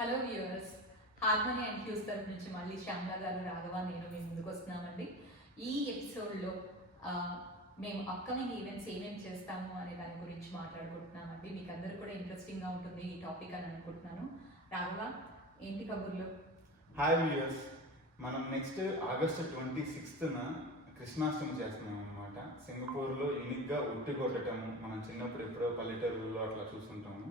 Hello viewers, harmony and hues తరఫు నుంచి మళ్ళీ శ్యామల గారు, రాఘవ, నేను మీ ముందుకు వస్తున్నామండి. ఈ ఎపిసోడ్లో మేము అప్కమింగ్ ఈవెంట్స్ ఏమేమి చేస్తాము అనే దాని గురించి మాట్లాడుకుంటున్నామండి. మీకు అందరూ కూడా ఇంట్రెస్టింగ్గా ఉంటుంది ఈ టాపిక్ అని అనుకుంటున్నాను. రాఘవ, ఏంటి కబుర్లు? హాయ్ వ్యూవర్స్, మనం నెక్స్ట్ ఆగస్టు 26న కృష్ణాష్టమి చేస్తున్నాం అనమాట. సింగపూర్లో యూనిక్గా ఉట్టి కొట్టటము మనం చిన్నప్పుడు ఎప్పుడో పల్లెటూరులో అట్లా చూస్తుంటాము.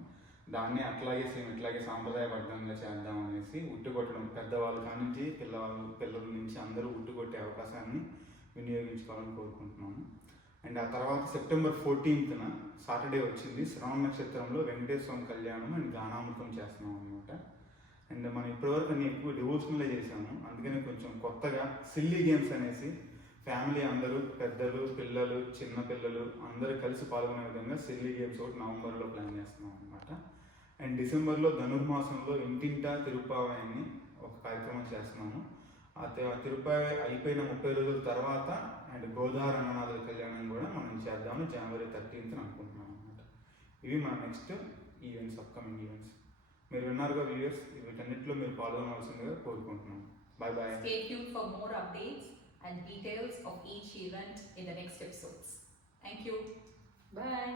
దాన్ని అట్లాగే సేమ్ ఇట్లాగే సాంప్రదాయబద్ధంగా చేద్దాం అనేసి ఉట్టి కొట్టడం, పెద్దవాళ్ళ కానించి పిల్లల నుంచి అందరూ ఉట్టి కొట్టే అవకాశాన్ని వినియోగించుకోవాలని కోరుకుంటున్నాము. అండ్ ఆ తర్వాత సెప్టెంబర్ 14న సాటర్డే వచ్చింది, శ్రవణ నక్షత్రంలో వెంకటేశ్వరం కళ్యాణం అండ్ గానామృతం చేస్తున్నాం అనమాట. అండ్ మనం ఇప్పటివరకు నేను ఎక్కువ డివోషనలే చేశాము, అందుకని కొంచెం కొత్తగా సిల్లీ గేమ్స్ అనేసి ఫ్యామిలీ అందరూ, పెద్దలు, పిల్లలు, చిన్న పిల్లలు అందరూ కలిసి పాల్గొనే విధంగా సిల్లీ గేమ్స్ ఒకటి నవంబర్లో ప్లాన్ చేస్తున్నాం అనమాట. అండ్ డిసెంబర్లో ధనుర్మాసంలో ఇంటింటా తిరుప్పావై అని ఒక కార్యక్రమం చేస్తున్నాము. ఆ తిరుప్పావై అయిపోయిన 30 రోజుల తర్వాత అండ్ గోదావరి రంగనాథుల కళ్యాణం కూడా మనం చేద్దామని జనవరి 13th అనుకుంటున్నాం అనమాట. ఇవి మన నెక్స్ట్ ఈవెంట్స్, అప్కమింగ్ ఈవెంట్స్. మీరు విన్నారుగా వ్యూయర్స్, వీటన్నిటిలో మీరు పాల్గొనవలసిందిగా కోరుకుంటున్నాం. Bye bye. Stay tuned for more updates and details of each event in the next episodes. Thank you. Bye.